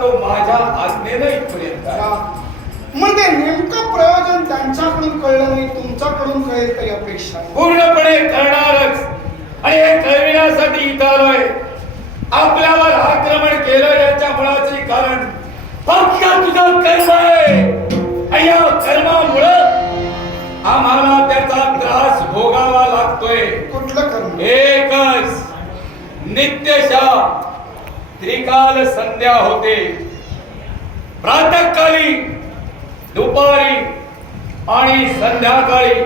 तो माझ्या आज्ञेनं इथपर्यंत आहे. म्हणजे नेमकं प्रयोजन त्यांच्याकडून कळलं नाही, तुमच्याकडून कळेल तरी अपेक्षा आहे. पूर्णपणे करणारच, आणि हे कळविण्यासाठी इथं आलोय. आपल्यावर आक्रमण केलं याच्या मुळाचे कारण फक्त तुझं कर्म आहे, आणि या कर्मामुळं आम्हाला त्याचा त्रास भोगावा लागतोय. कुठलं कर्म? एकच, नित्यशा त्रिकाल संध्या होते. प्रातःकाळी, दुपारी आणि संध्याकाळी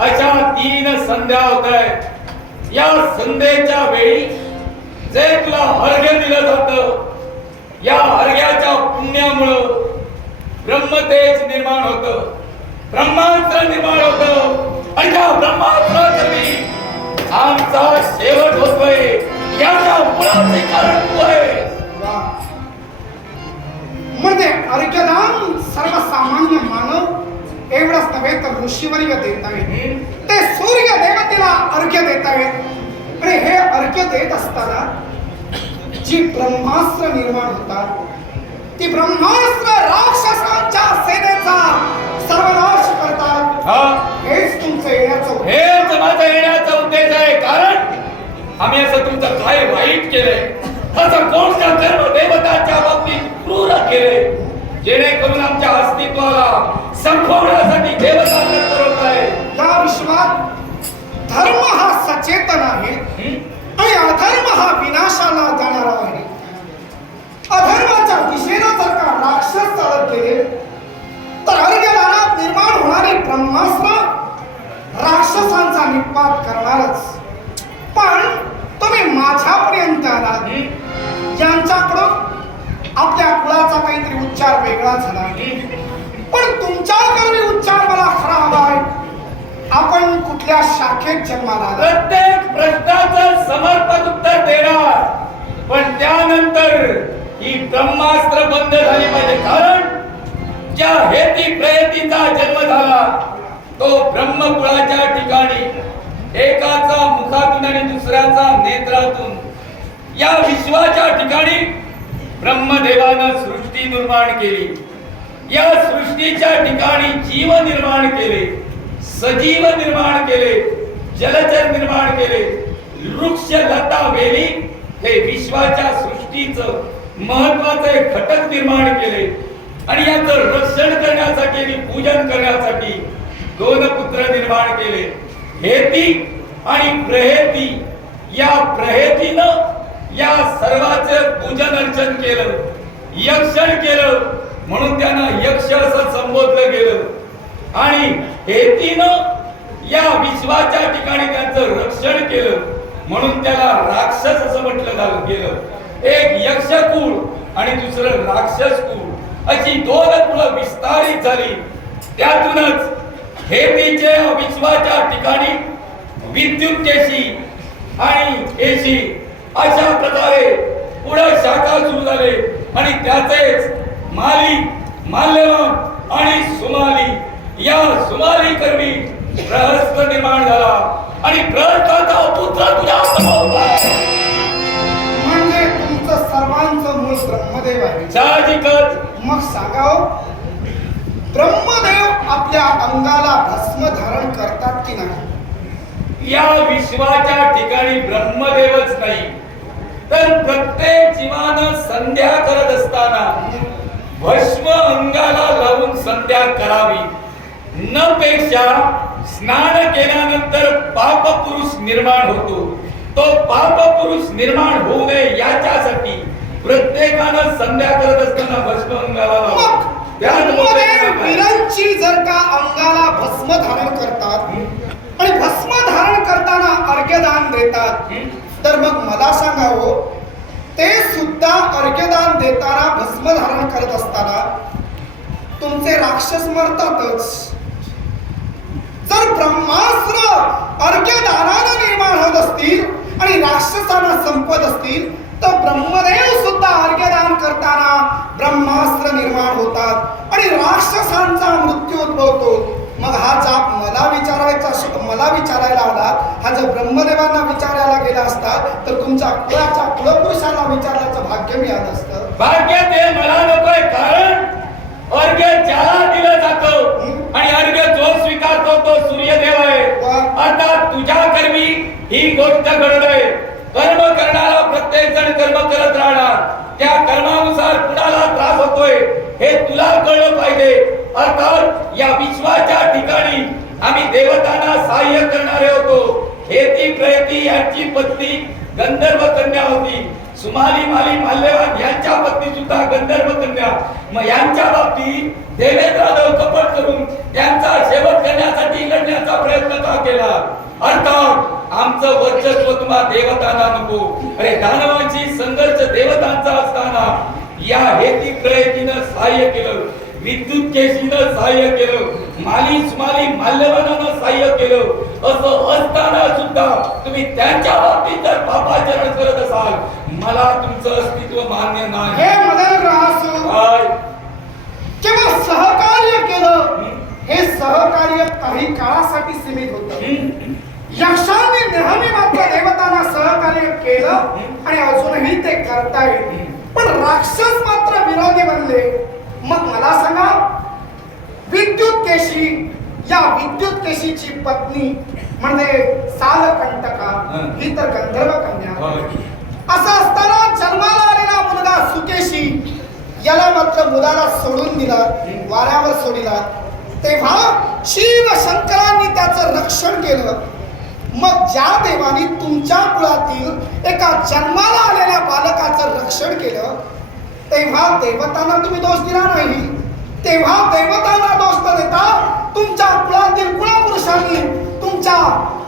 अशा 3 संध्या होत आहेत. या संध्येच्या वेळी जे तुला अर्घ्य दिलं जातं, या अर्घ्याच्या पुण्यामुळं ब्रह्मतेज निर्माण होतं, ब्रह्मास्त्र निर्माण होतं, आणि त्या ब्रह्मास्त्रासाठी आमचा शेवट होतोय. याच्या मुळाचे कारण तू आहे. म्हणजे अर्घ्यदान सर्वसामान्य मानव एवढंच नव्हे तर ऋषीवर्य देत आहेत. ते सूर्य देवतेला अर्घ्य देत आहेत. आणि हे अर्घ्य देत असताना जी ब्रह्मास्त्र निर्माण होतात, ती ब्रह्मास्त्र राक्षसांच्या सेनेचा सर्वनाश करतात. हेच तुमचं येण्याचं, हेच माझं येण्याचा उद्देश आहे. कारण आम्ही असं तुमचं काय वाईट केलंय, असं कोणत्या कर्म देवताच्या बाबतीत क्रूर केले, जेणेकरून आमच्या अस्तित्वाला संपवण्यासाठी देवता तत्पर आहे. या विश्वात धर्म हा सचेतन आहे आणि अधर्म हा विनाशाला जाणारा आहे. अधर्माच्या दिशेनं जर का राक्षस चालत गेले तर अर्घ्यदानात निर्माण होणारी ब्रह्मास्त्र राक्षसांचा निपात करणारच. पण तुम्ही माझ्यापर्यंत आलात, यांच्याकडून आपल्या कुळाचा काहीतरी उच्चार वेगळा झाला, पण तुमच्याकडे उच्चार मला खरा हवाय. आपण कुठल्या शाखेत जन्माला आला? प्रत्येक प्रश्नाचं समर्पक उत्तर देणार, पण त्यानंतर ही ब्रह्मास्त्र बंद झाली पाहिजे. कारण ज्या हेती प्रयतीचा जन्म झाला तो ब्रह्मकुळाच्या ठिकाणी एकाचा मुखातून आणि दुसऱ्याचा नेत्रातून या विश्वाच्या ठिकाणी ब्रह्मदेवानं सृष्टी निर्माण केली. या सृष्टीच्या ठिकाणी जीव निर्माण केले, सजीव निर्माण केले, जलचर निर्माण केले, वृक्ष लता वेली हे विश्वाच्या सृष्टीचं महत्वाचे घटक निर्माण केले. आणि याचं रक्षण करण्यासाठी आणि पूजन करण्यासाठी 2 पुत्र निर्माण केले, हेती आणि प्रहेती. या प्रहेतीनं या सर्वांचे पूजन अर्चन केलं, यक्षण केलं, म्हणून त्यांना यक्ष असं संबोधलं गेलं. आणि हेतीनं या विश्वाच्या ठिकाणी त्यांचं रक्षण केलं, म्हणून त्याला राक्षस असं म्हटलं गेलं. एक यक्षकुळ आणि दुसरं राक्षस कुळ अशी 2 कुळं विस्तारित झाली. त्यातूनच हेतीचे विश्वाच्या ठिकाणी विद्युत केशी आणि केशी अशा प्रकारे पुढे शाखा सुरू झाले. आणि त्याचेच माली, माल्यवान आणि सुमाली, या सुमाली कर्मी प्रहस्त निर्माण झाला. आणि प्रहस्ताचा पुत्र तुझ्या समोर आहे. म्हणजे तुमचं सर्वांचं मूळ ब्रह्मदेव आहे. साहजिकच. मग सांगाव, ब्रह्मदेव आपल्या अंगाला भस्म धारण करतात की नाही? या विश्वाच्या ठिकाणी ब्रह्मदेवच नाही तर प्रत्येक जीवानं संध्या करत असताना भस्म अंगाला लावून संध्या करावी. न पेक्षा स्नान केल्यानंतर पाप पुरुष निर्माण होतो. तो पाप पुरुष निर्माण होऊ नये याच्यासाठी प्रत्येकानं संध्या करत असताना भस्म अंगाला लावावं. वीरांची जर का अंगाला भस्म धारण करतात आणि भस्म धारण करताना अर्घ्यदान देतात, तर मग मला सांगावं, ते सुद्धा अर्घ्यदान देताना भस्म धारण करत असताना तुमचे राक्षस मरतातच. जर ब्रह्मास्त्र अर्घ्यदानाने निर्माण होत असतील आणि राक्षसांना संपत असतील, तर ब्रह्मदेव सुद्धा अर्घ्यदान करताना ब्रह्मास्त्र निर्माण होतात आणि राक्षसांचा मृत्यू उद्भवतो. मग हा जाप मला विचारायला आला, हा जर ब्रह्मदेवांना विचारायला गेला असता तर तुमच्या कुळाच्या कुलपुरुषाला विचारण्याचं भाग्य मिळालं असतं. भाग्य ते आणि अर्घ्य जो स्वीकारतो तो सूर्यदेव आहे. वा. आता तुझ्या कर्मी ही गोष्ट घडत आहे. कर्म करणारा प्रत्येक जण कर्म करत राहणार. त्या कर्मानुसार कुणाला त्रास होतोय हे तुला कळलं पाहिजे. अर्थात या विश्वाच्या ठिकाणी आम्ही देवतांना सहाय्य करणारे होतो. हेती प्रयती यांची पत्नी गंधर्व कन्या होती. सुमाली माली माल्यवान यांच्या पत्नी सुद्धा गंधर्व कन्या. मग यांच्या बाबतीत देवेंद्रानं कपट करून त्यांचा शेवट करण्यासाठी लढण्याचा प्रयत्न का केला? अर्थात आमचं वर्चस्व तुम्हा देवतांना नको. अरे दानवांची संघर्ष देवतांचा असताना या हेती प्रयतीनं सहाय्य केलं, विद्युत केशीनं सहाय्य केलं, माली सुमाली माल्यवानानं सहाय्य केलं. असं असताना सुद्धा तुम्ही त्यांच्या बाबतीत जर पापाचरण करत असाल, मला तुमचं अस्तित्व मान्य नाही. हे मदनग्रहासु काय? केवळ सहकार्य केलं. हे सहकार्य काही काळासाठी सीमित होतं. यक्षांनी नेहमी मात्र देवतांना सहकार्य केलं आणि अजूनही ते करतायत. पण राक्षस मात्र विरोधी बनले. मग मला सांगा, विद्युत केशी या विद्युत केशीची पत्नी म्हणजे सालकंटका ही तर गंधर्व कन्या. असं असताना जन्माला आलेला मुलगा सुकेशी याला मात्र मुलाला सोडून दिला, वाऱ्यावर सोडिला. तेव्हा शिव शंकरांनी त्याचं रक्षण केलं. मग ज्या देवानी तुमच्या कुळातील एका जन्माला आलेल्या बालकाचं रक्षण केलं, तेव्हा देवतांना तुम्ही दोष दिला नाही. तेव्हा देवतांना दोष न देता तुमच्या कुळातील कुळपुरुषांनी तुमच्या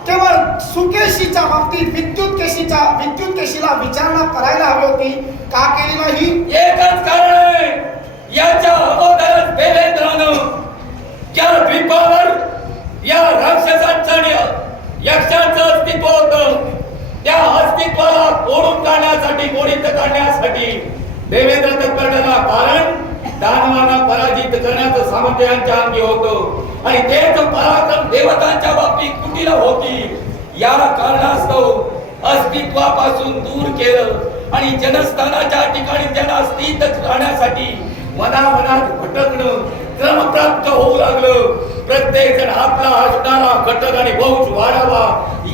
केवळ सुकेशीच्या बाबतीत विद्युत केशीला विचारणा करायला हवी होती. का केली नाही? एकच कारण आहे. याच्या अगोदरच देवेंद्रानं त्या द्वीपावर या राक्षसांचं आणि यक्षांचं अस्तित्व होतं. त्या अस्तित्वाला तोडून काढण्यासाठी, मोडीत काढण्यासाठी देवेंद्र तत्पर ठरला. कारण दानवांना पराजित करण्याचं सामर्थ्य यांच्या अंगी होतं आणि तेच पराक्रम देवतांच्या बाबतीत कुटीला होती. या कारणास्तव अस्तित्वापासून दूर केलं आणि जनस्थानाच्या ठिकाणी त्यांना स्थित राहण्यासाठी वनावनात भटकणं क्रमप्राप्त होऊ लागलं. प्रत्येक जण आपला असणारा घटक आणि वंश वाढावा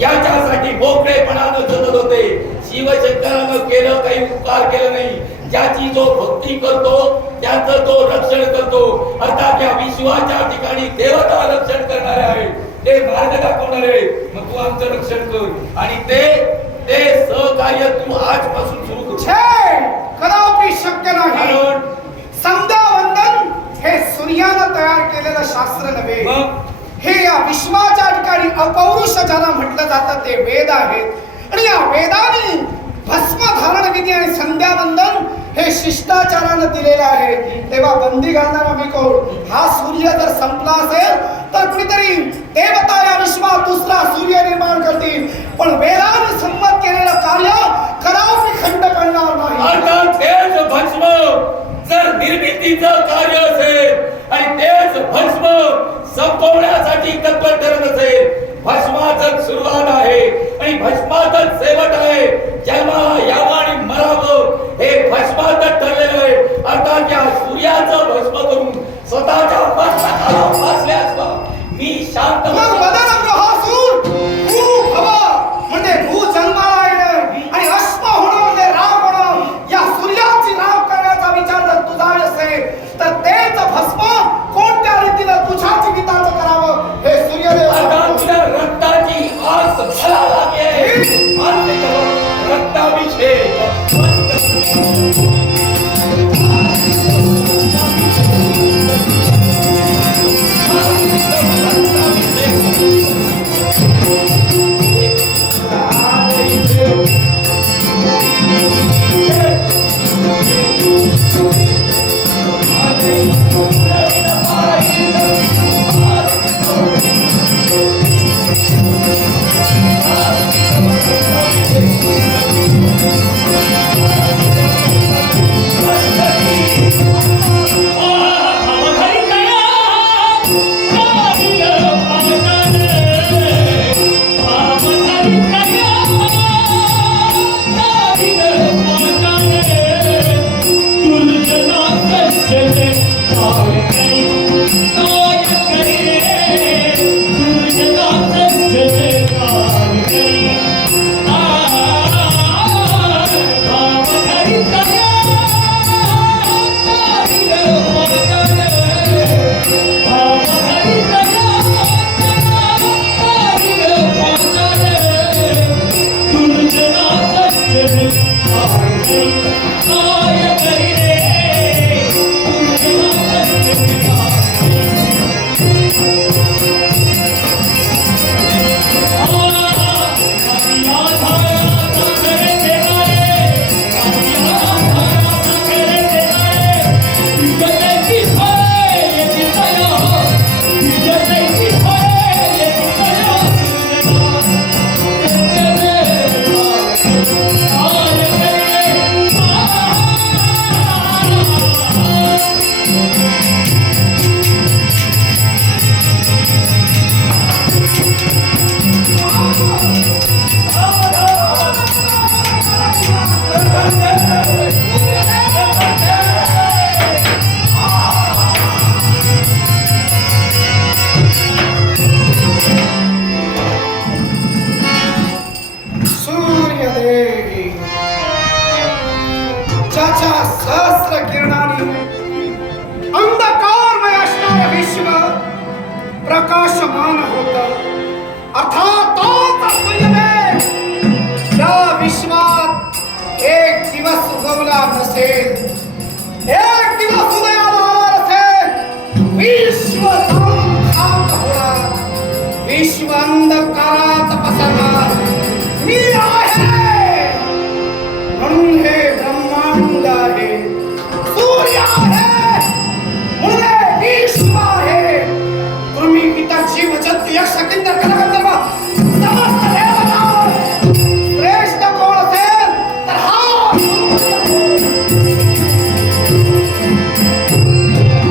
याच्यासाठी मोकळेपणानं जगत होते. शिवशंकरानं केलं काही उपकार केलं नाही. ज्याची जो भक्ती करतो त्याचं तो रक्षण करतो. अर्थात या विश्वाच्या ठिकाणी देवता रक्षण करणारे आहेत, ते मार्ग दाखवणारे. मग तू आमचं रक्षण कर आणि ते सहकार्य तू आजपासून सुरू कर. कदापि शक्य नाही. कारण संध्यावंदन हे सूर्यानं तयार केलेलं शास्त्र नव्हे. हे या विश्वाच्या ठिकाणी अपौरुष ज्याला म्हटलं जातं ते वेद आहेत आणि या वेदाने भस्म धारण विधी आणि संध्यावंदन हे शिष्टाचारानं दिलेलं आहे. तेव्हा बंदी घालणारा मी कोण? हा सूर्य जर संपला असेल तर कुणीतरी देवता या विश्वात दुसरा सूर्य निर्माण करतील. पण वेदाने संमत केलेलं कार्य कदापि खंड पडणार नाही. अर्थात तेच भस्म जर निर्मितीचं कार्य असेल आणि तेच भस्म संपवण्यासाठी तत्पर ठरत असेल, भस्माचंच सुरुवात आहे आणि भस्माचंच शेवट आहे. जन्माला यावं आणि मरावं हे भस्मातच ठरलेलं आहे. अर्थात या सूर्याचं भस्म करून स्वतःच्या भस्माला फासले असता मी शांत. म्हणजे भू जन्माला येणं आणि अश्म होणं म्हणजे राम होणं. या सूर्याची राम करण्याचा विचार जर तुझा असेल तर तेच भस्म कोणत्या रीतीनं तुझ्या जीविताचं करावं हे सूर्यदेव. तुझ्या रक्ताची आस मला लागली आहे. रक्ताभिषेक तुझ सहस्र किरणांनी अंधकारमय असणारे विश्व प्रकाशमान होत. अर्थात तोच सूर्यमेघ त्या विश्वात एक दिवस उगवला नसेल, एक दिवस उदयाला आला नसेल, विश्व जाळून खाक होणार, विश्व अंधकारात